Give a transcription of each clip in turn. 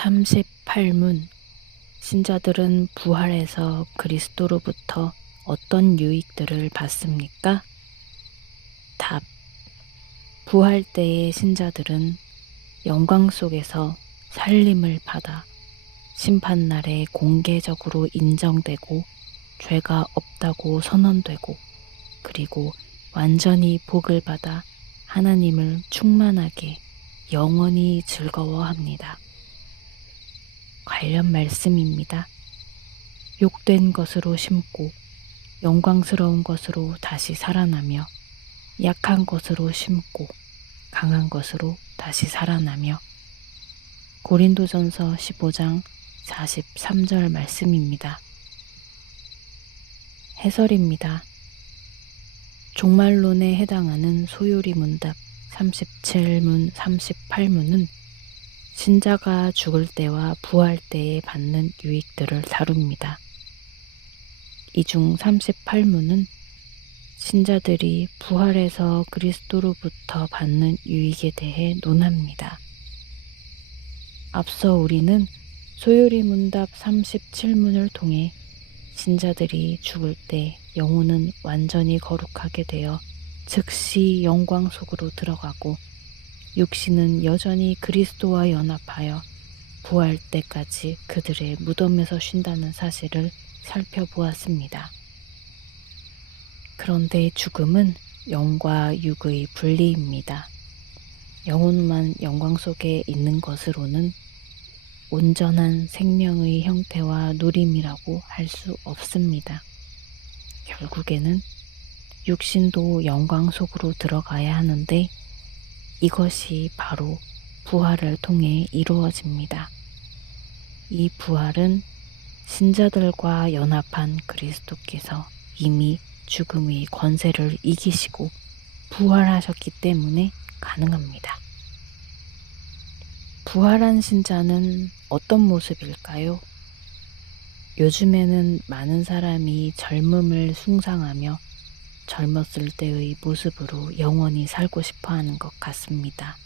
38문 신자들은 부활해서 그리스도로부터 어떤 유익들을 받습니까? 답. 부활 때의 신자들은 영광 속에서 살림을 받아 심판날에 공개적으로 인정되고 죄가 없다고 선언되고 그리고 완전히 복을 받아 하나님을 충만하게 영원히 즐거워합니다. 관련 말씀입니다. 욕된 것으로 심고 영광스러운 것으로 다시 살아나며 약한 것으로 심고 강한 것으로 다시 살아나며 고린도전서 15장 43절 말씀입니다. 해설입니다. 종말론에 해당하는 소요리 문답 37문, 38문은 신자가 죽을 때와 부활 때에 받는 유익들을 다룹니다. 이 중 38문은 신자들이 부활해서 그리스도로부터 받는 유익에 대해 논합니다. 앞서 우리는 소요리 문답 37문을 통해 신자들이 죽을 때 영혼은 완전히 거룩하게 되어 즉시 영광 속으로 들어가고 육신은 여전히 그리스도와 연합하여 부활 때까지 그들의 무덤에서 쉰다는 사실을 살펴보았습니다. 그런데 죽음은 영과 육의 분리입니다. 영혼만 영광 속에 있는 것으로는 온전한 생명의 형태와 누림이라고 할 수 없습니다. 결국에는 육신도 영광 속으로 들어가야 하는데 이것이 바로 부활을 통해 이루어집니다. 이 부활은 신자들과 연합한 그리스도께서 이미 죽음의 권세를 이기시고 부활하셨기 때문에 가능합니다. 부활한 신자는 어떤 모습일까요? 요즘에는 많은 사람이 젊음을 숭상하며 젊었을 때의 모습으로 영원히 살고 싶어 하는 것 같습니다.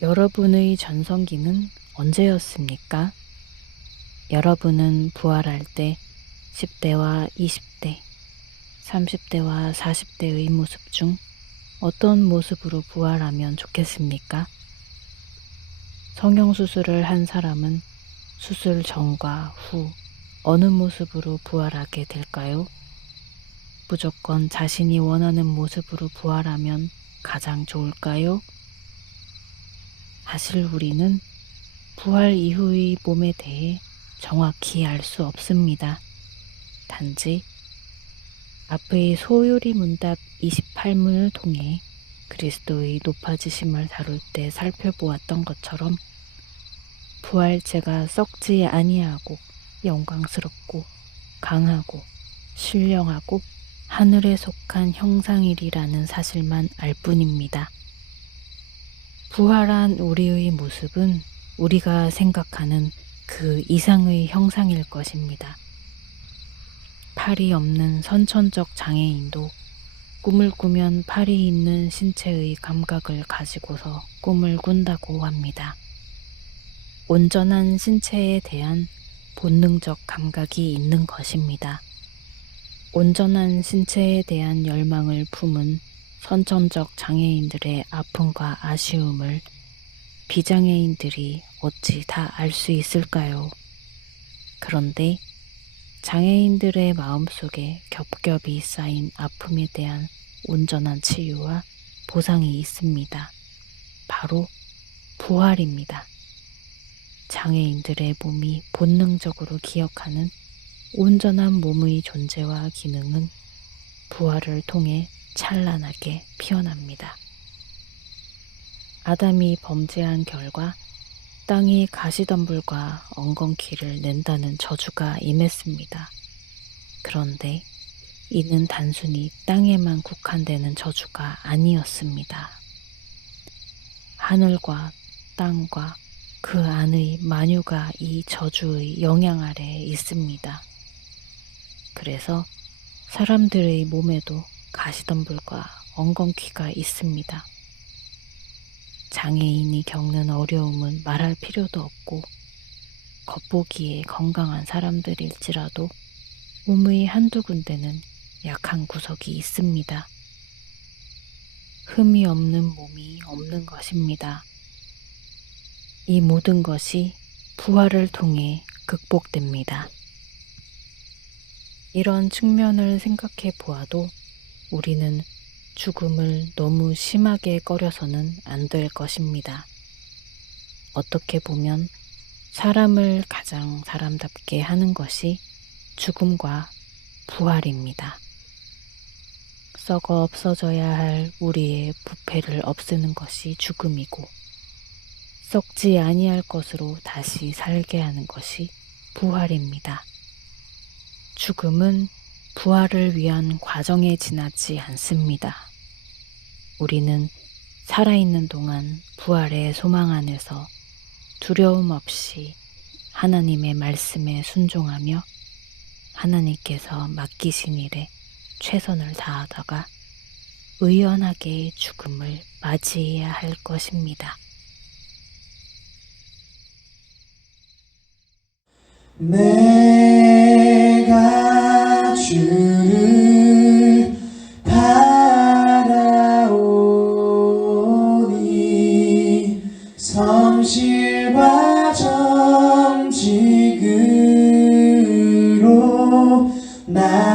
여러분의 전성기는 언제였습니까? 여러분은 부활할 때 10대와 20대, 30대와 40대의 모습 중 어떤 모습으로 부활하면 좋겠습니까? 성형수술을 한 사람은 수술 전과 후 어느 모습으로 부활하게 될까요? 무조건 자신이 원하는 모습으로 부활하면 가장 좋을까요? 사실 우리는 부활 이후의 몸에 대해 정확히 알 수 없습니다. 단지 앞의 소요리 문답 28문을 통해 그리스도의 높아지심을 다룰 때 살펴보았던 것처럼 부활체가 썩지 아니하고 영광스럽고 강하고 신령하고 하늘에 속한 형상이리라는 사실만 알 뿐입니다. 부활한 우리의 모습은 우리가 생각하는 그 이상의 형상일 것입니다. 팔이 없는 선천적 장애인도 꿈을 꾸면 팔이 있는 신체의 감각을 가지고서 꿈을 꾼다고 합니다. 온전한 신체에 대한 본능적 감각이 있는 것입니다. 온전한 신체에 대한 열망을 품은 선천적 장애인들의 아픔과 아쉬움을 비장애인들이 어찌 다 알 수 있을까요? 그런데 장애인들의 마음속에 겹겹이 쌓인 아픔에 대한 온전한 치유와 보상이 있습니다. 바로 부활입니다. 장애인들의 몸이 본능적으로 기억하는 온전한 몸의 존재와 기능은 부활을 통해 찬란하게 피어납니다. 아담이 범죄한 결과 땅이 가시덤불과 엉겅퀴를 낸다는 저주가 임했습니다. 그런데 이는 단순히 땅에만 국한되는 저주가 아니었습니다. 하늘과 땅과 그 안의 만유가 이 저주의 영향 아래에 있습니다. 그래서 사람들의 몸에도 가시덤불과 엉겅퀴가 있습니다. 장애인이 겪는 어려움은 말할 필요도 없고 겉보기에 건강한 사람들일지라도 몸의 한두 군데는 약한 구석이 있습니다. 흠이 없는 몸이 없는 것입니다. 이 모든 것이 부활을 통해 극복됩니다. 이런 측면을 생각해 보아도 우리는 죽음을 너무 심하게 꺼려서는 안 될 것입니다. 어떻게 보면 사람을 가장 사람답게 하는 것이 죽음과 부활입니다. 썩어 없어져야 할 우리의 부패를 없애는 것이 죽음이고 썩지 아니할 것으로 다시 살게 하는 것이 부활입니다. 죽음은 부활을 위한 과정에 지나지 않습니다. 우리는 살아있는 동안 부활의 소망 안에서 두려움 없이 하나님의 말씀에 순종하며 하나님께서 맡기신 일에 최선을 다하다가 의연하게 죽음을 맞이해야 할 것입니다. 내가 주를 바라오니 성실과 정직으로 나